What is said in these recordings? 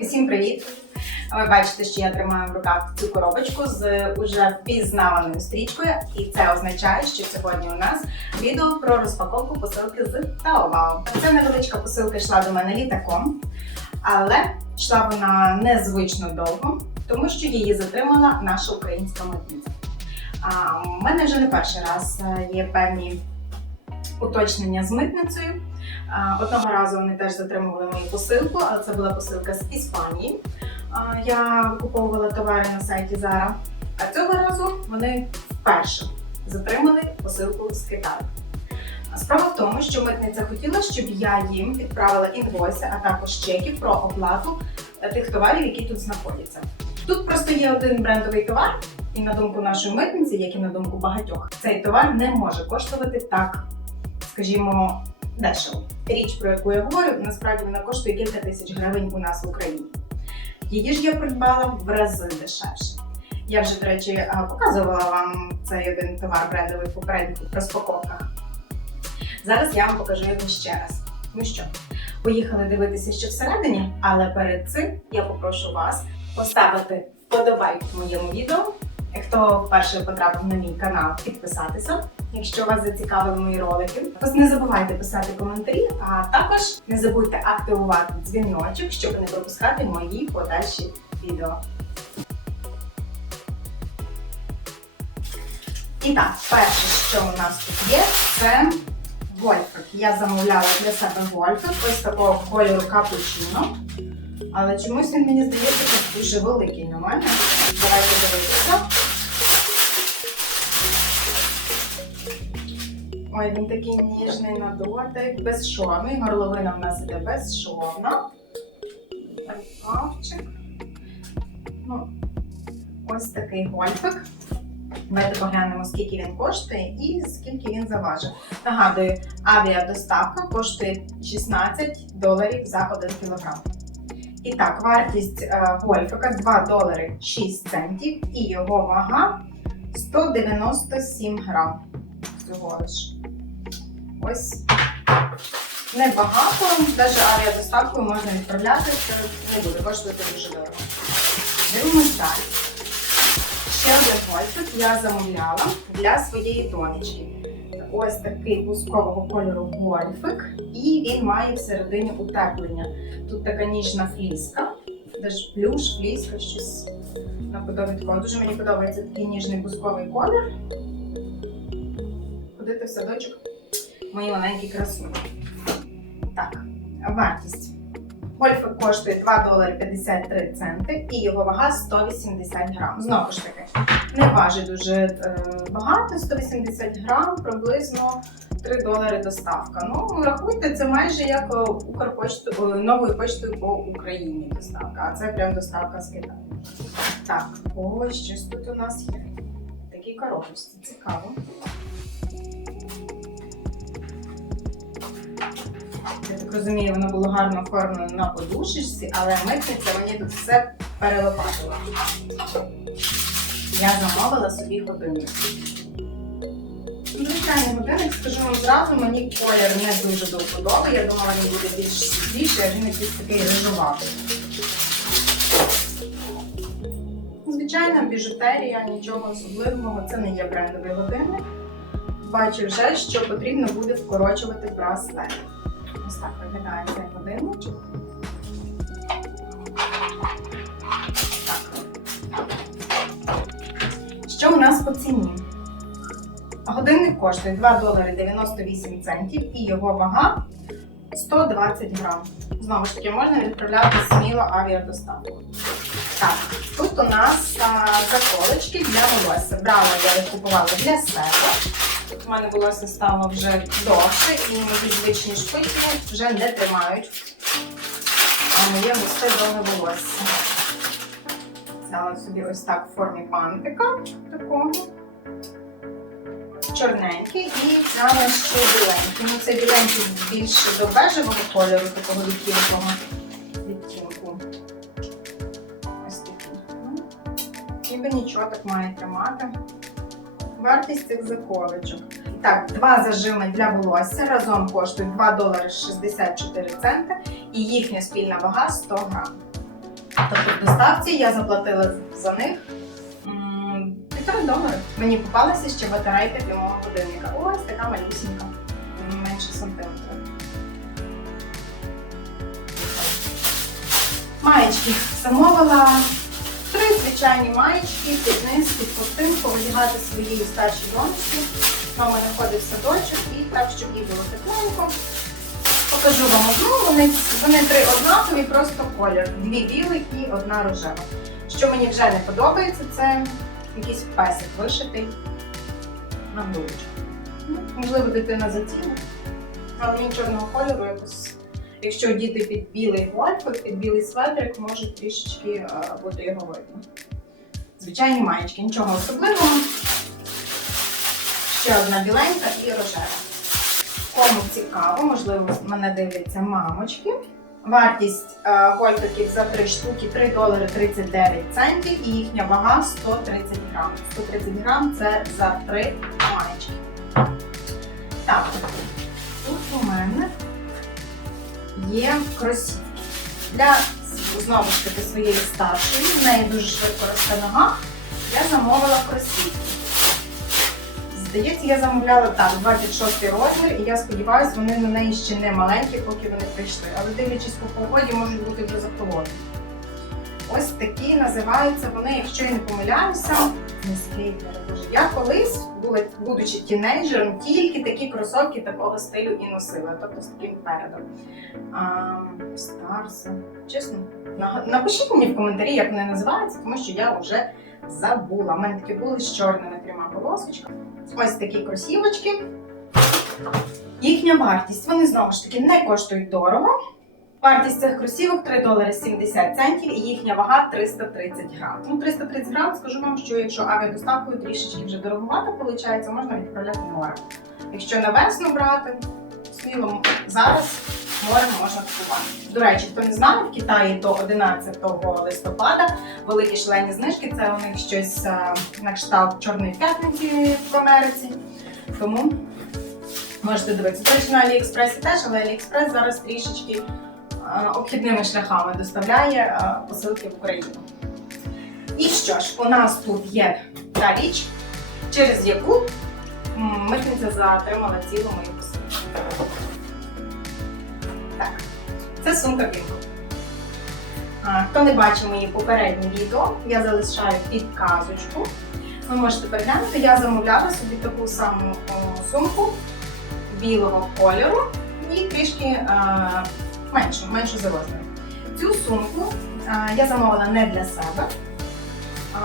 Усім привіт! Ви бачите, що я тримаю в руках цю коробочку з уже впізнаваною стрічкою, і це означає, що сьогодні у нас відео про розпаковку посилки з Taobao. Це невеличка посилка йшла до мене літаком, але йшла вона незвично довго, тому що її затримала наша українська митниця. У мене вже не перший раз е, є певні уточнення з митницею. А, Одного разу вони теж затримували мою посилку, але це була посилка з Іспанії. Я куповувала товари на сайті Zara. А цього разу вони вперше затримали посилку з Китаю. Справа в тому, що митниця хотіла, щоб я їм відправила інвойси, а також чеки про оплату е, тих товарів, які тут знаходяться. Тут просто є один брендовий товар, і на думку нашої митниці, як і на думку багатьох, цей товар не може коштувати так, скажімо, дешево. Річ, про яку я говорю, насправді вона коштує кілька тисяч гривень у нас в Україні. Її ж я придбала в рази дешевше. Я вже, до речі, показувала вам цей один товар брендовий в розпаковках. Зараз я вам покажу його ще раз. Ну що, поїхали дивитися, що всередині, але перед цим я попрошу вас поставити вподобайку моєму відео. Хто вперше потрапив на мій канал, підписатися, якщо вас зацікавили мої ролики. Не забувайте писати коментарі, а також не забудьте активувати дзвіночок, щоб не пропускати мої подальші відео. І так, перше, що у нас тут є, це гольфик. Я замовляла для себе гольфик, ось такого кольору капучино. Але чомусь він мені здається дуже великий на мене. Давайте дивитися. Ой, він такий ніжний на дотик, безшовний. Горловина в нас іде безшовна. Рукавчик. Ну, ось такий гольфик. Давайте поглянемо, скільки він коштує і скільки він заважить. Нагадую, авіадоставка коштує 16 доларів за 1 кілограм. І так, вартість е, гольфика 2 долари 6 центів і його вага 197 грам. Всього лиш. Ось небагато, навіть авіадоставкою можна відправляти, це не буде коштувати дуже дорого. Дивимось далі. Ще один гольфик я замовляла для своєї донечки. Ось такий бускового кольору гольфик, і він має всередині утеплення. Тут така ніжна фліска, теж плюш, фліска, щось наподобі такого. Дуже мені подобається такий ніжний бусковий колір. Ходити в садочок, мої маленькі красуні. Так, вартість. Гольфик коштує 2 долари 53 центи і його вага 180 грам. Знову ж таки, не важить дуже е, багато, 180 грам, приблизно 3 долари доставка. Ну, рахуйте, це майже як е, Укрпошту, е, новою поштою по Україні доставка, а це прям доставка з Китаю. Так, ось щось тут у нас є. Такі коробочці, цікаво. Я так розумію, воно було гарно оформлено на подушечці, але митниця мені тут все перелопатила. Я замовила собі годинник. Ну, Звичайний годинник, скажу вам зразу, мені колір не дуже до вподоби. Я думала, він буде більш світліший, а він якийсь такий рижуватий. Звичайна біжутерія, нічого особливого, це не є брендовий годинник. Бачу вже, що потрібно буде вкорочувати браслет. Ось так виглядає цей годинничок. Що у нас по ціні? Годинник коштує 2 долари 98 центів і його вага 120 грам. Знову ж таки, можна відправляти сміло авіадоставку. Так, тут у нас а, заколочки для волосся. Брала я їх купувала для себе. Тут у мене волосся стало вже довше і мої звичні шпильки вже не тримають а моє густе довге волосся. Взяла собі ось так в формі пантика такого. Чорненький і взяла ще біленький. Ну, цей біленький більше до бежевого кольору, такого відтінкового відтінку. Ось такий. Ну, Ніби нічого так має тримати. Вартість цих заколочок. І так, два зажими для волосся разом коштують 2 долари 64 центи і їхня спільна вага 100 грам. Тобто в доставці я заплатила за них півтора долари. Мені попалася ще батарейка для мого годинника. Ось така малюсінька, менше сантиметра. Маєчки замовила звичайні маєчки, під низ, під ковтинку, одягати своїй старшій донечці. Мама не в садочок і так, щоб їй було тепленько. Покажу вам одну, вони, вони три однакові, просто колір. Дві білих і одна рожева. Що мені вже не подобається, це якийсь песик вишитий на вуличку. Ну, можливо, дитина зацінить, але мені чорного кольору якось. Якщо діти під білий гольфик, під білий светрик, може трішечки е, бути його видно. Звичайні маєчки, нічого особливого. Ще одна біленька і рожева. Кому цікаво, можливо, мене дивляться мамочки. Вартість е, гольфиків за 3 штуки 3 долари 39 центів і їхня вага 130 грам. 130 грам це за 3 маєчки. Так, тут у мене є кросівки. Для знову ж таки своєї старшої, в неї дуже швидко росте нога, я замовила кросівки. Здається, я замовляла так, 26 розмір, і я сподіваюся, вони на неї ще не маленькі, поки вони прийшли. Але дивлячись по погоді, можуть бути вже захолодні. Ось такі називаються вони, якщо я не помиляюся, не скейтери. Я колись, будучи тінейджером, тільки такі кросовки такого стилю і носила, тобто з таким передом. Старса. Чесно, напишіть мені в коментарі, як вони називаються, тому що я вже забула. У мене такі були з чорними трьома полосочками. Ось такі кросівочки. Їхня вартість, вони знову ж таки не коштують дорого. Вартість цих кросівок 3 долари 70 центів і їхня вага 330 грам. Ну, 330 грам, скажу вам, що якщо авіадоставкою трішечки вже дороговато виходить, можна відправляти море. Якщо на весну брати, сміло зараз море можна купувати. До речі, хто не знає, в Китаї до 11 листопада великі шалені знижки. Це у них щось е, на кшталт Чорної п'ятниці в Америці. Тому можете дивитися. До речі, на Аліекспресі теж, але Аліекспрес зараз трішечки обхідними шляхами доставляє е, посилки в Україну. І що ж, у нас тут є та річ, через яку митниця затримала цілу мою посилку. Так, це сумка Бінго. Хто не бачив мої попередні відео, я залишаю підказочку. Ви можете переглянути. Я замовляла собі таку саму сумку білого кольору і трішки е, меншу, меншу за розміром. Цю сумку я замовила не для себе,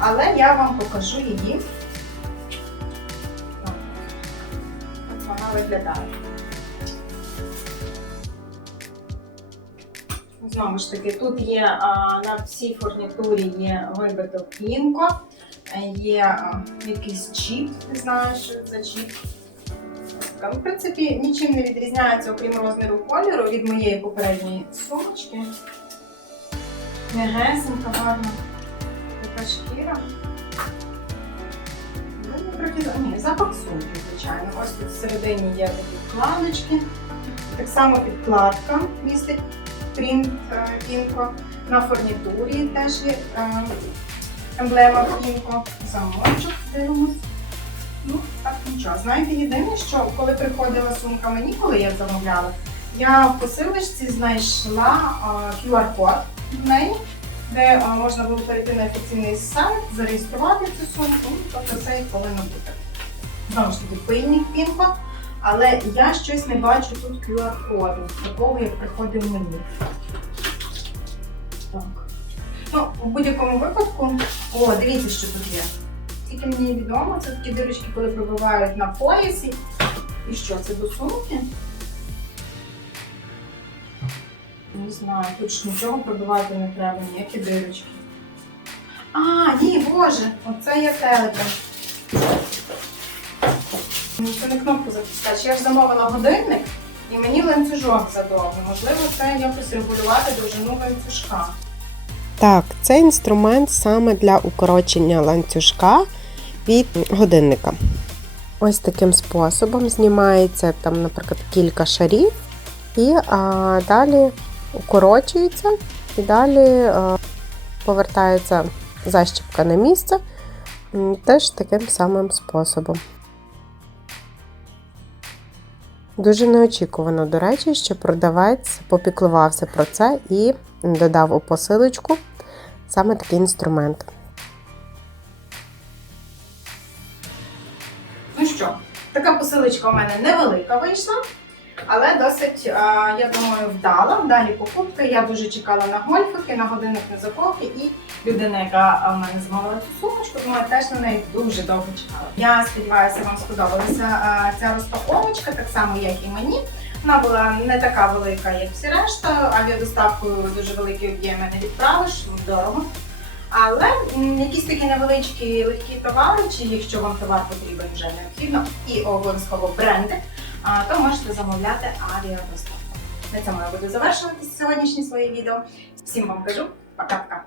але я вам покажу її. Ось вона виглядає. Знову ж таки, тут є на всій фурнітурі є вибито пінко, е, є якийсь чіп, не знаю, що це чіп. Там, в принципі, нічим не відрізняється, окрім розміру кольору від моєї попередньої сумочки. Негесенька, гарна. Така шкіра. Ну, Ні, запах сумки, звичайно. Ось тут всередині є такі вкладочки. Так само підкладка містить принт е, Пінко. На фурнітурі теж є е, емблема Пінко. Замочок дивимось. Ну, так нічого. Знаєте, єдине, що коли приходила сумка мені, коли я замовляла, я в посилочці знайшла QR-код в неї, де е, можна було перейти на офіційний сайт, зареєструвати цю сумку, тобто це і повинно бути. Знову ж таки, пильник Пінко. Але я щось не бачу тут QR-коду, такого, як приходив мені. Так. Ну, в будь-якому випадку, о, дивіться, що тут є. Тільки мені відомо, це такі дирочки, коли пробивають на поясі. І що, це до сумки? Не знаю, тут ж нічого пробивати не треба, ніякі дирочки. А, ні, боже, оце є телепень. Ну, Це не кнопку затискач. Я ж замовила годинник і мені ланцюжок задовго. Можливо, це якось регулювати довжину ланцюжка. Так, це інструмент саме для укорочення ланцюжка від годинника. Ось таким способом знімається там, наприклад, кілька шарів, і а, далі укорочується, і далі а, повертається защіпка на місце, теж таким самим способом. Дуже неочікувано, до речі, що продавець попіклувався про це і додав у посилочку саме такий інструмент. Ну що, така посилочка у мене невелика вийшла, але досить, я думаю, вдала. Далі покупки. Я дуже чекала на гольфики, на годинник на закупки і людина, яка в мене замовила цю сумочку, думаю, теж на неї дуже довго чекала. Я сподіваюся, вам сподобалася ця розпаковочка, так само, як і мені. Вона була не така велика, як всі решта. Авіадоставкою дуже великі об'єми не відправиш, дорого. Але якісь такі невеличкі легкі товари, чи якщо вам товар потрібен вже необхідно, і обов'язково бренди, то можете замовляти авіадоставку. На цьому я буду завершувати сьогоднішнє своє відео. Всім вам кажу пока-пока.